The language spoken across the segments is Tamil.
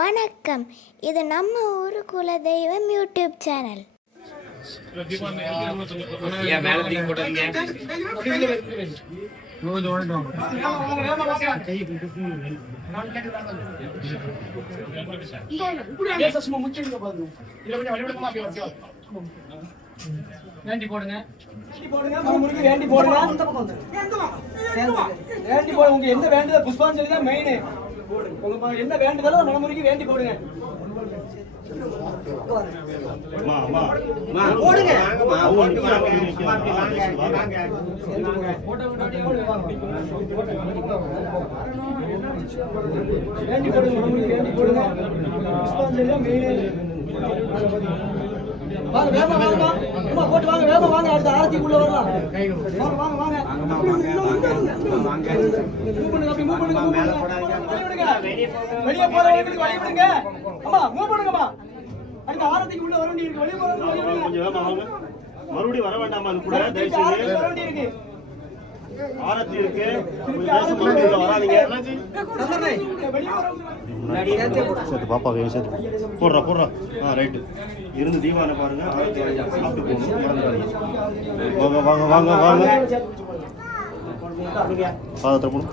வணக்கம், இது நம்ம ஊரு குலதெய்வம் யூடியூப் சேனல். வேண்டி போடுங்க, வேண்டி போடுங்க. உங்க எந்த வேண்டுதல் புஷ்பாஞ்சலி தான் மெயின். உங்க என்ன வேண்டுதலோ மனமுருகி வேண்டி போடுங்க. போடுங்க வேண்டி போடுங்க, மனமுருகி வேண்டி போடுங்க. புஷ்பாஞ்சலி தான் மெயின். வாங்க வேகமா வாங்க அம்மா, போட்டு வாங்க வேகமா வாங்க. அடுத்த ஆரத்திக்குள்ள வரலாம். வாங்க வாங்க வாங்க மூவ் பண்ணுங்க, அப்படி மூவ் பண்ணுங்க. வெளிய போறவங்களுக்கு வழி விடுங்க அம்மா, மூவ் பண்ணுங்கம்மா. அடுத்த ஆரத்திக்குள்ள வர வேண்டி இருக்கு. வெளிய போறவங்களுக்கு வழி விடுங்க. கொஞ்சம் வேகமா வாங்க. மறுபடியும் வர வேண்டாமா? அது கூட தயவு செய்து வர வேண்டி இருக்கு. ஆரத்தி இருக்கு. வராதீங்க. பாப்பா போடுறா. ரைட்டு இருந்து தீபாவளி பாருங்க. சாப்பிட்டு போகணும், வாங்க வாங்க வாங்க. பாதத்தை போடும்.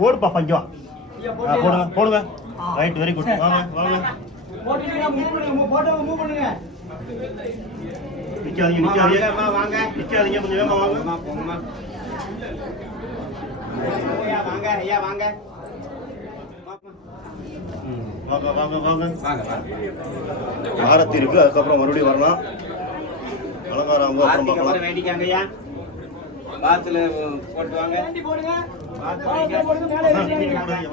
போடுப்பா பஞ்சம். போடுங்க. Right, very good. வாங்க வாங்க. நிக்காதீங்க, கொஞ்சம் வேகமா வாங்க. ஆரத்தி இருக்கு, அதுக்கப்புறம் மறுபடியும் வரலாம். அலங்காரம் அவங்க அப்புறம் பார்க்கலாம். வேண்டிக்காங்கய்யா, பாத்துல போட்டு வாங்க.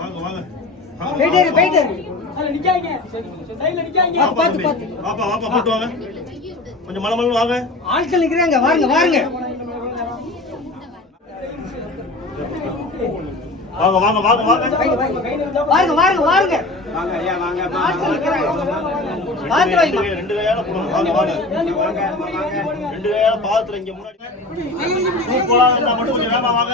வாங்க வாங்க. பாப்பா போட்டு வாங்க. கொஞ்சம் மலை வாங்க. ஆட்கள் நிக்கிறாங்க, வாங்க வாங்க வாங்க வாங்க வாங்க வாங்க வாங்க வாங்க வாங்க. ரெண்டு கையால போடுங்க. வாங்க வாங்க. ரெண்டு கையால பாதத்துல இங்க முன்னாடி போலாம். மட்டும் கொஞ்சம் வேகமா வாங்க.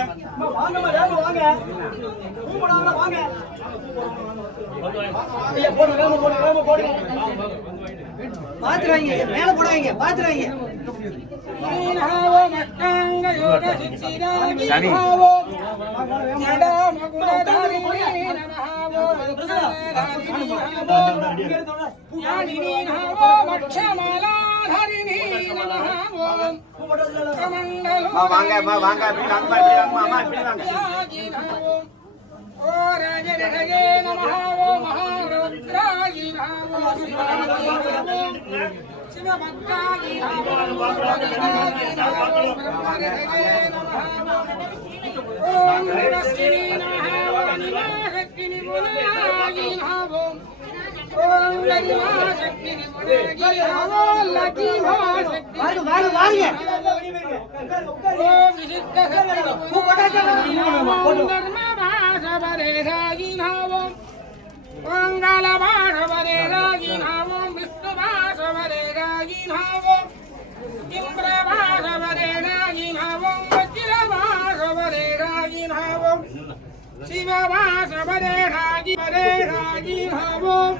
பாத்துறாங்க, மேல போடுவாங்க. பாத்துறாங்க. ஓ ராஜரகே நமஹ ஓ மகாருத்ராயி நமஹ சிவபக்தாயி நமஹ பிரம்மரகே நமஹ ஓம் நமஸ்தினி நமஹ வனிமாஹக்கினி முனாயி நமஹ ஓம் வனிமாஹக்கினி முனாயி நமஹ லகிமாஹக்கினி வாங்க ஓம் விசித்தஹ சபரேராகினாவோம் மங்களபாடவரேராகினாவோம் விஷ்ணுவாசவரேராகினாவோம் இந்திரவாசவரேராகினாவோம் வஜ்ரவாசவரேராகினாவோம் சிவவாசவரேராகினாவோம்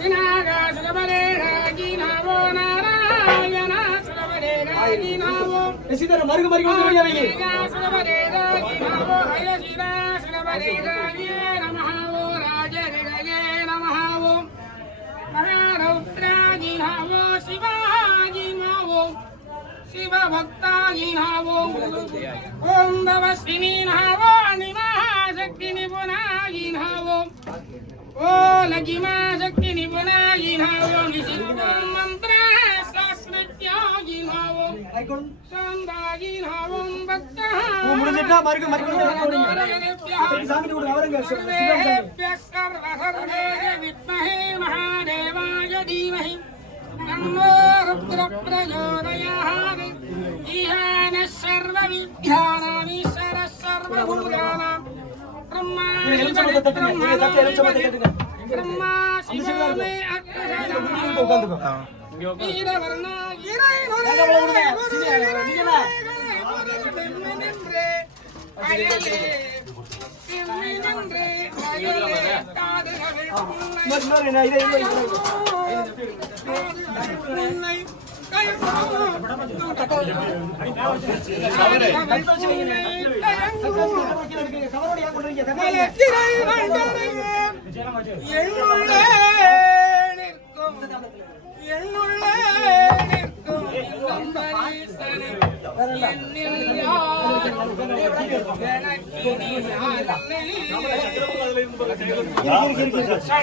விநாயகவரேராகினாவோம் நாராயணாசவரேராகினாவோம் மருகு மருகு ஹயசிராசனவரேராகியே நமஹ ஓ ராஜரிகயே நமஹ ஓம் மகாரௌத்ராயி நமஹ சிவாயி நமஹ சிவபக்தாயி நமஹ ஓம் தவஸ்வினி நமஹ நிமாசக்தி நிபுணாயி நமஹ ஓ லகிமா சக்தி நிபுணாயி நமஹ நிசித்தம் மந்திர சாஸ்திரத்யாயி நமஹ சந்தாயி நமஹ பக்தா முடிஞ்சிட்டா மருகு மருகு வித்மஹே மகாதேவாய தீமஹி தன்னோ ருத்ர பிரச்சோதயாத் ஈஹான சர்வ வித்யானாமீஸ்வர சர்வபூதானாம் பிரம்மா சிவமே வீரவர்ணா இறைவனே அயலே திம்மி நின்று அயலே காதுகள் உன்னை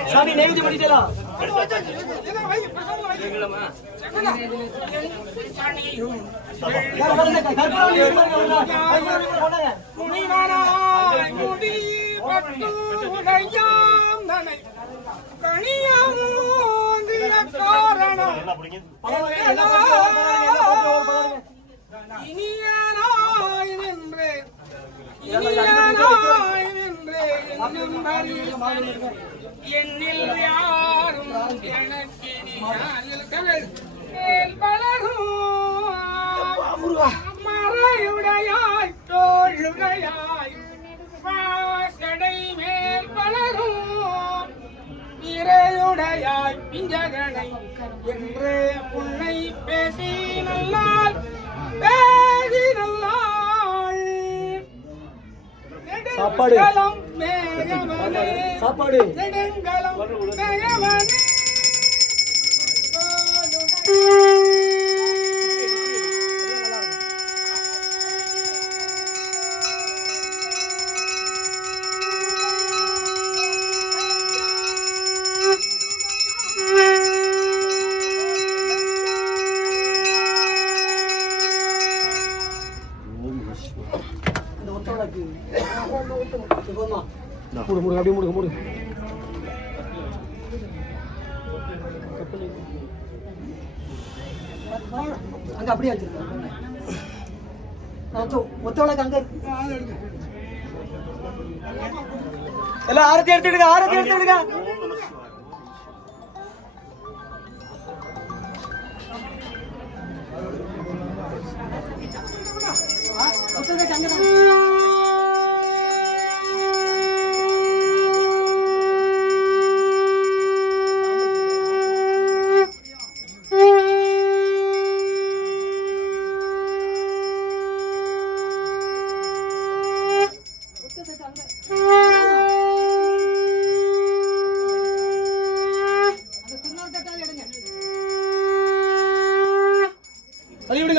சாமி நெய்தி பண்ணிட்டலாம் முடி பட்டுடையாந்தனை கனியமூந்திய காரணம் இனியனாய் நின்று என்னில் யாரும் எனக்கு மறையுடையாய் தோழுடையாய் வாசடை மேல் பலரும் இறையுடையாய் பிஞ்சகனை என்று உன்னை பேசி நல்லால் பேசி நல்லாள் சாப்பாடு மேகமனே சாப்பாடு நெடுங்கலம் மேகமனே மூடு அப்படியே மூடு அங்க அப்படியே வச்சிருக்கேன் ஒத்தவளக்கு அங்க எல்லாம் ஆரத்தி எடுத்துடுங்க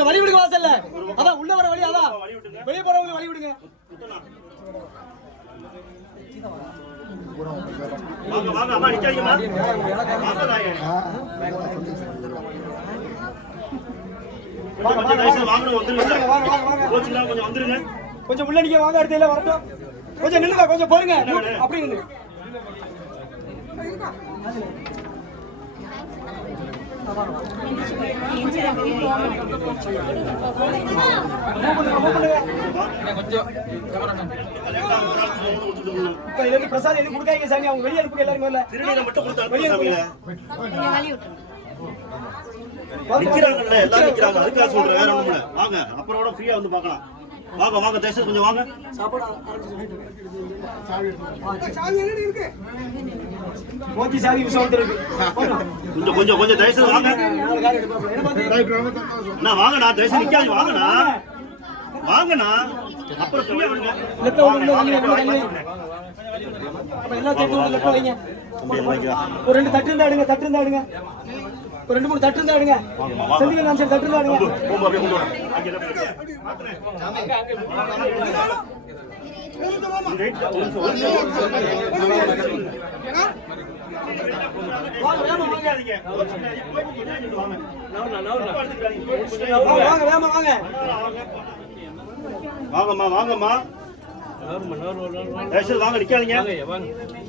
வழி விடுங்க வாசல்ல அதான் உள்ள வர வழி அதான் வெளியே போறவங்க வழி விடுங்க வாங்க அம்மா நிக்காதீங்கம்மா வாங்க தாயே கொஞ்சம் வாங்கணும் வந்துருங்க கோச்சுலாம் கொஞ்சம் வந்துருங்க கொஞ்சம் உள்ள நிக்க வாங்க அடுத்த வரட்டும் கொஞ்சம் நில்லுங்க கொஞ்சம் போறீங்க அப்படி நில்லுங்க பிரசாத் எதுவும் கொடுக்காதீங்க சாமி அவங்க வெளியே அனுப்புங்க எல்லாரும் வரல திருநீரை மட்டும் கொடுத்து சாமியில நிக்கிறாங்கல்ல எல்லாரும் நிக்கிறாங்க அதுக்காக சொல்றேன் வேற ஒண்ணும் இல்ல வாங்க அப்புறம் ஃப்ரீயா வந்து பார்க்கலாம் வாங்க தயவுசெய்து கொஞ்சம் வாங்க மோதி சாமி விசோந்தர் இருக்கு கொஞ்சம் தயவுசெய்து வாங்க அண்ணா வாங்கண்ணா தயவுசெய்து நிக்காதீங்க வாங்கண்ணா அப்புறம் ஃப்ரீயா விடுங்க ஒரு ரெண்டு தட்டு இருந்தா எடுங்க ஒரு ரெண்டு மூணு தட்டு இருந்தா எடுங்க செந்தில நான் தட்டு இருந்தா எடுங்க வாங்கம்மா வாங்க நிக்காதீங்க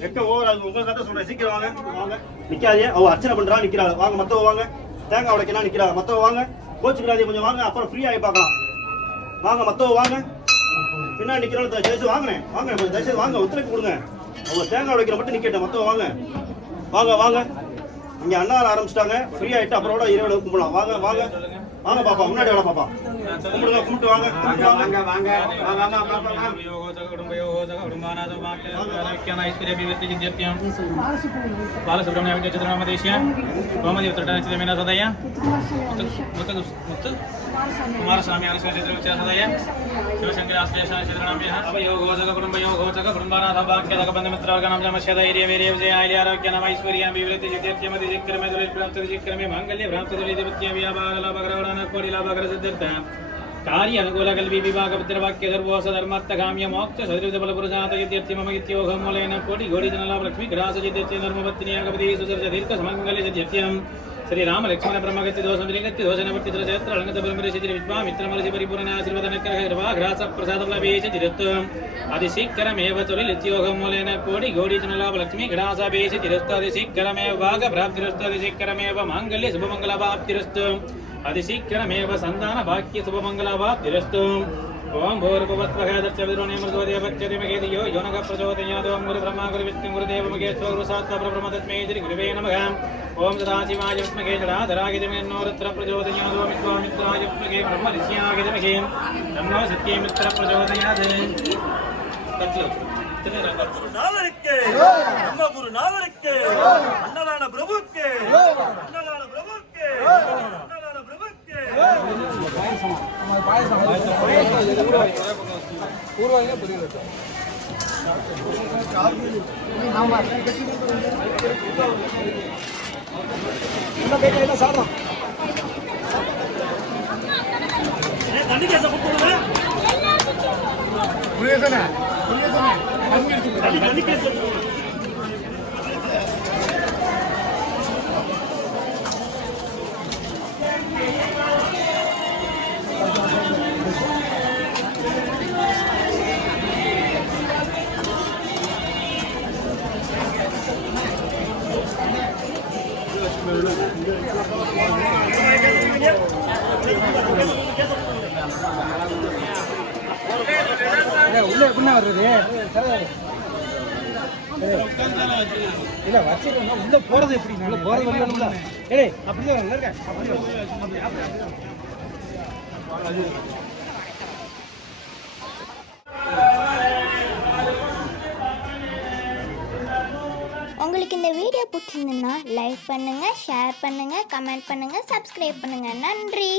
எக்க ஓவர் உங்க கதை சொல்றேன் சீக்கிரம் வாங்க நிக்காதீங்க அவ அர்ச்சனை பண்றா நிக்கிறாங்க வாங்க மத்தவங்க வாங்க தேங்காய் உடைக்கலாம் நிக்கிறாங்க மத்தவங்க வாங்க கோச்சுக்கிறாதீங்க கொஞ்சம் வாங்க அப்புறம் ஃப்ரீ ஆகி பார்க்கலாம் வாங்க மத்தவங்க வாங்க பின்னாடி நிக்கிறாங்க தயவுசெய்து வாங்க கொஞ்சம் தயவுசெய்து வாங்க ஒத்துழைப்பு கொடுங்க அவங்க தேங்காய் உடைக்கிற மட்டும் நிக்கட்டும் மத்தவங்க வாங்க இங்க அண்ணால ஆரம்பிச்சிட்டாங்க ஃப்ரீ ஆயிட்டு அப்புறம் இறைவனை கும்பிடலாம் வாங்க பாப்பா முன்னாடி வாங்க பாப்பா கும்பிடுங்க, கும்பிட்டு வாங்க, கும்பிட்டு வாங்க. வாங்க வாங்க வாங்க வாங்க பாலசுப்ரமணிய வெங்கடேஸ்வரமதேசிய கோமதி உத்திரட்டான சதய குமாரசாமி சதய சிவசங்கர ஆஸ்லேஷாமிய அவயோகோதக குடும்பயோகோதக குடும்பாநாத வாக்கியதக பந்தமித்ரார்கணம் நமஸ்யதைரிய வீரிய விஜயாய ஆரோக்கிய நம ஐஸ்வர்ய அபிவிருத்தி சித்தியமதி சிக்கிரமே தொழில் பிராப்தி சிக்கிரமே மாங்கல்ய பிராப்தி தொழில் வித்யா வியாபார லாபகரவடான கோடி லாபகர சித்திர்த்த कार्य अनुकूल कल्वी विभाग वाक्य सर्वोस धर्मार्थ काम्य मोक्ष सदृश बल पुरुषात यद्यर्थ मम इत्योह मूलेन कोटि घोड़ी जनलाभ लक्ष्मी ग्रास यद्यर्थ धर्मपत्नी अगपति सुसर्ज दीर्घ समंगल यद्यर्थ्यम श्री राम लक्ष्मण ब्रह्मगति दोष द्रिगति दोष नवर्तित्र क्षेत्र अलंकृत ब्रह्मरे श्री विद्वामित्र महर्षि परिपूर्ण आशीर्वाद नकर कृपा ग्रास प्रसाद लभेश चिरत् अतिशीघ्रमेव तुलित्योह मूलेन कोटि घोड़ी जनलाभ लक्ष्मी ग्रास बेश चिरस्त अतिशीघ्रमेव भाग प्राप्तिरस्त अतिशीघ्रमेव मांगल्य शुभमंगल प्राप्तिरस्त अतिशीघ्रमेव संतान भाग्य शुभमंगलावाप्तिरस्तु ओम भूर्भुवस्वः दर्शविद्रोणे मृदोदय भक्ष्यते महेदियो योनः प्रचोदयात् ओम गुरु ब्रह्मा गुरु विष्णु गुरुदेव महेश्वर गुरु साक्षात् परब्रह्म तस्मै श्री गुरुवे नमः ओम सदाशिवाय विद्महे जटाधराय धीमहि तन्नो रुद्रः प्रचोदयात् ओम विश्वामित्राय विद्महे ब्रह्मर्षियाय धीमहि तन्नो सत्यमित्रः प्रचोदयात् நாதருக்கு நம்ம குரு நாதருக்கு அன்னதான பிரபுக்கு அன்னதான பிரபுக்கு அன்னதான பிரபுக்கு பூர்வாயிலே புரியல என்ன சாப்பிடும் தண்ணி கேச கொடுத்துடுங்க தண்ணி கேச உள்ள எப்படின்னா வர்றது இல்ல வச்சிருக்கோம் உள்ள போறது எப்படி உள்ள போறது வரணும்ல ஏய் அப்படியே நல்லா இருக்க உங்களுக்கு இந்த வீடியோ பிடிச்சிருந்துன்னா லைக் பண்ணுங்கள், ஷேர் பண்ணுங்கள், கமெண்ட் பண்ணுங்கள், சப்ஸ்கிரைப் பண்ணுங்கள். நன்றி.